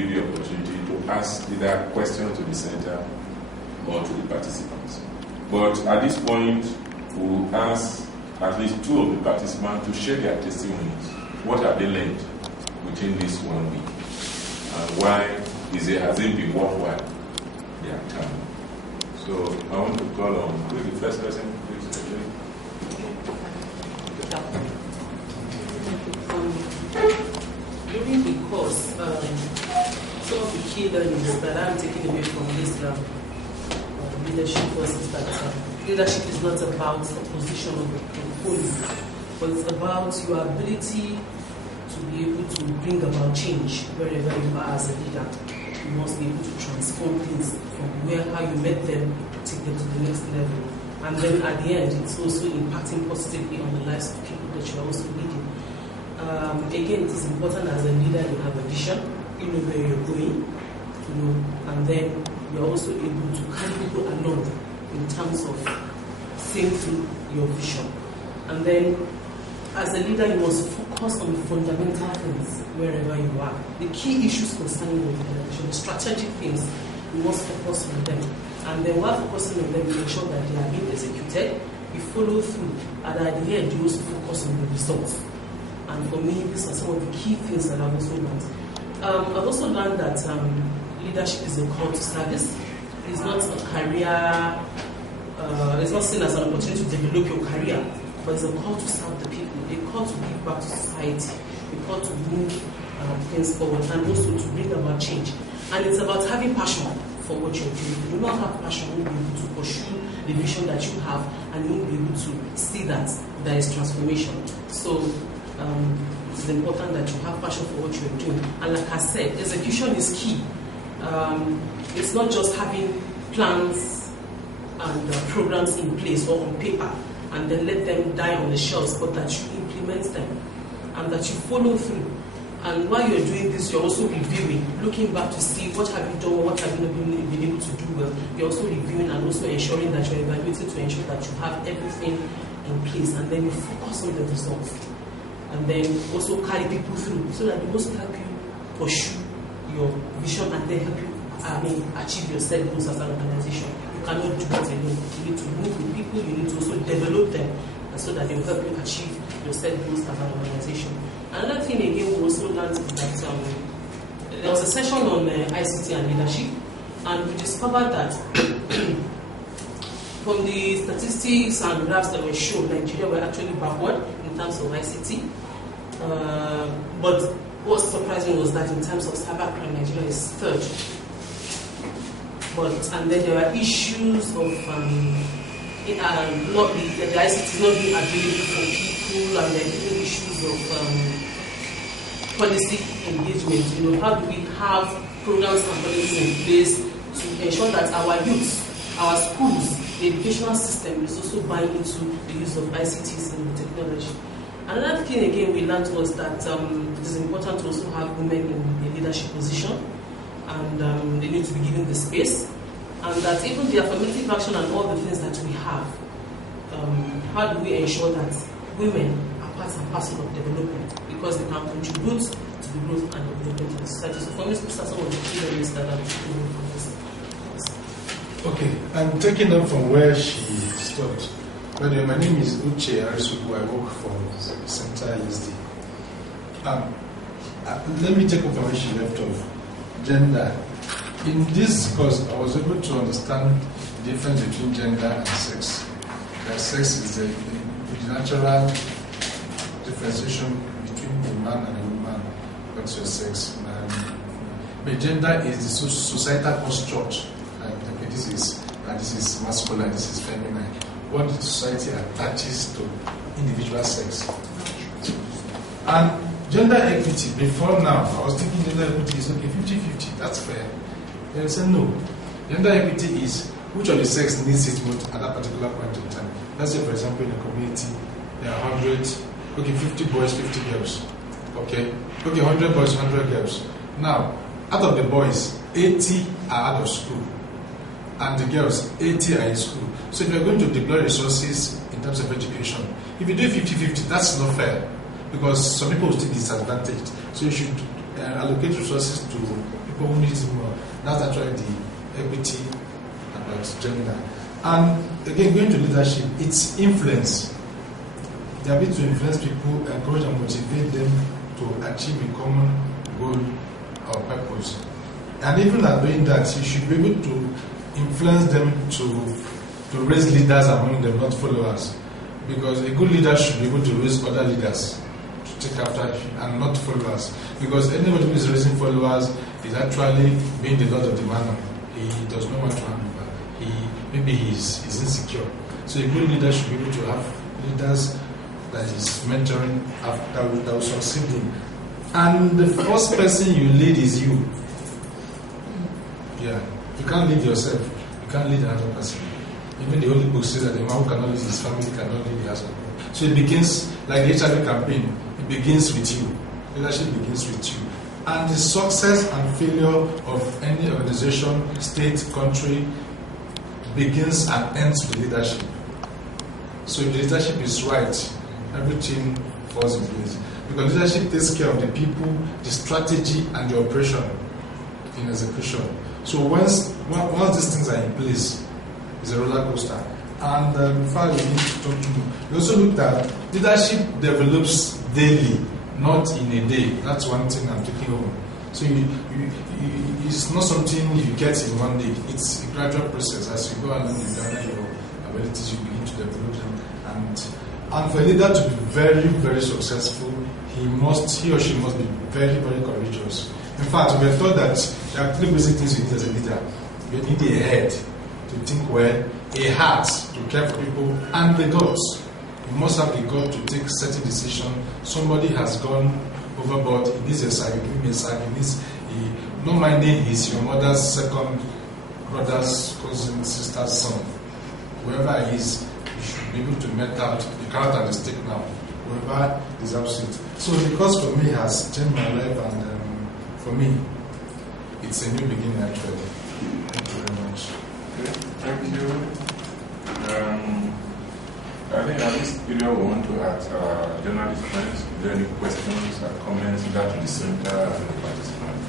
give you opportunity to ask either questions to the center or to the participants. But at this point, we'll ask at least 2 of the participants to share their testimonies. What have they learned within this 1 week? And why has it been worthwhile their time? So I want to call on who is the first person, please. During the course, some of the key learnings that I'm taking away from this leadership course is that leadership is not about the position of the portfolio, but it's about your ability to be able to bring about change wherever you are as a leader. You must be able to transform things from how you met them, take them to the next level. And then at the end, it's also impacting positively on the lives of people that you are also leading. Again, it is important as a leader you have a vision, you know where you're going, and then you're also able to carry people along in terms of seeing through your vision. And then, as a leader, you must focus on the fundamental things wherever you are. The key issues concerning your organization, the strategic things, you must focus on them. And then while focusing on them, you ensure that they are being executed, you follow through, and at the end, you also focus on the results. And for me, these are some of the key things that I've also learned. I've also learned that leadership is a call to service. It's not a career, it's not seen as an opportunity to develop your career, but it's a call to serve the people, a call to give back to society, a call to move things forward, and also to bring about change. And it's about having passion for what you're doing. If you do not have passion, you won't be able to pursue the vision that you have, and you won't be able to see that there is transformation. So it's important that you have passion for what you're doing. And like I said, execution is key. It's not just having plans and programs in place or on paper and then let them die on the shelves, but that you implement them and that you follow through. And while you're doing this, you're also reviewing, looking back to see what have you done, what have you not been able to do well. You're also reviewing and also ensuring that you're evaluating to ensure that you have everything in place, and then you focus on the results. And then also carry people through so that they also help you pursue your vision and then help you achieve your set goals as an organization. You cannot do it alone. You need to move with people, you need to also develop them so that they will help you achieve your set goals as an organization. Another thing again we also learned is that there was a session on ICT and leadership, and we discovered that from the statistics and graphs that were shown, Nigeria were actually backward in terms of ICT. But what's surprising was that in terms of cybercrime, Nigeria is third. And then there are issues of the ICT is not being available for people, and there are different issues of policy engagement. How do we have programs and policies in place to ensure that our youth, our schools, the educational system is also buying into the use of ICTs and technology. Another thing again we learned was that it is important to also have women in a leadership position, and they need to be given the space, and that even the affirmative action and all the things that we have, how do we ensure that women are part and parcel of development, because they can contribute to the growth and development of the society. So for me, these are some of the key areas that I'm taking from this. Okay, I'm taking up from where she stopped. By the way, my name is Uche Arisuku. I work for Center ISD. Let me take up from where she left off. Gender. In this course, I was able to understand the difference between gender and sex. That sex is the natural differentiation between a man and a woman. What's your sex? But gender is the societal construct. This is masculine, this is feminine. What the society attaches to individual sex. And gender equity, before now, I was thinking gender equity is okay, 50-50, that's fair. Then I said no. Gender equity is which of the sex needs it most at that particular point in time. Let's say, for example, in a community, there are 50 boys, 50 girls. Okay, 100 boys, 100 girls. Now, out of the boys, 80 are out of school. And the girls, 80 are in school. So if you're going to deploy resources in terms of education, if you do 50-50, that's not fair, because some people will still be disadvantaged. So you should allocate resources to people communism. That's actually the equity about gender. And again, going to leadership, it's influence. The ability to influence people, encourage and motivate them to achieve a common goal or purpose. And even at doing that, you should be able to influence them to raise leaders among them, not followers. Because a good leader should be able to raise other leaders to take after him and not followers. Because anybody who is raising followers is actually being the lord of the manor. He does not want to hand over. Maybe he's insecure. So a good leader should be able to have leaders that is mentoring that will succeed him. And the first person you lead is you. Yeah. You can't lead yourself. You can't lead another person. Even the Holy Book says that the man who cannot lead his family cannot lead the house of God. So it begins, like the HIV campaign, it begins with you. Leadership begins with you. And the success and failure of any organization, state, country begins and ends with leadership. So if the leadership is right, everything falls in place. Because leadership takes care of the people, the strategy, and the operation in execution. So once these things are in place, it's a roller coaster. And before we need to talk to you, we also looked at leadership develops daily, not in a day. That's one thing I'm taking home. So it's not something you get in one day. It's a gradual process. As you go along, you gather your abilities, you begin to develop them. And for a leader to be very, very successful, he or she must be very, very courageous. In fact, we are taught that there are three basic things you need as a leader. You need a head to think well, a heart to care for people, and the guts. You must have the gut to take certain decisions. Somebody has gone overboard. He needs a side. You give me a side. He needs not minding he's your mother's second brother's cousin, sister's son. Whoever he is, you should be able to met out the character at stake now. Whoever deserves it. So the course for me has changed my life, and for me, it's a new beginning actually. Thank you very much. Okay, thank you. I think at this period we want to ask our journalist friends if there are any questions or comments either to the center and the participants.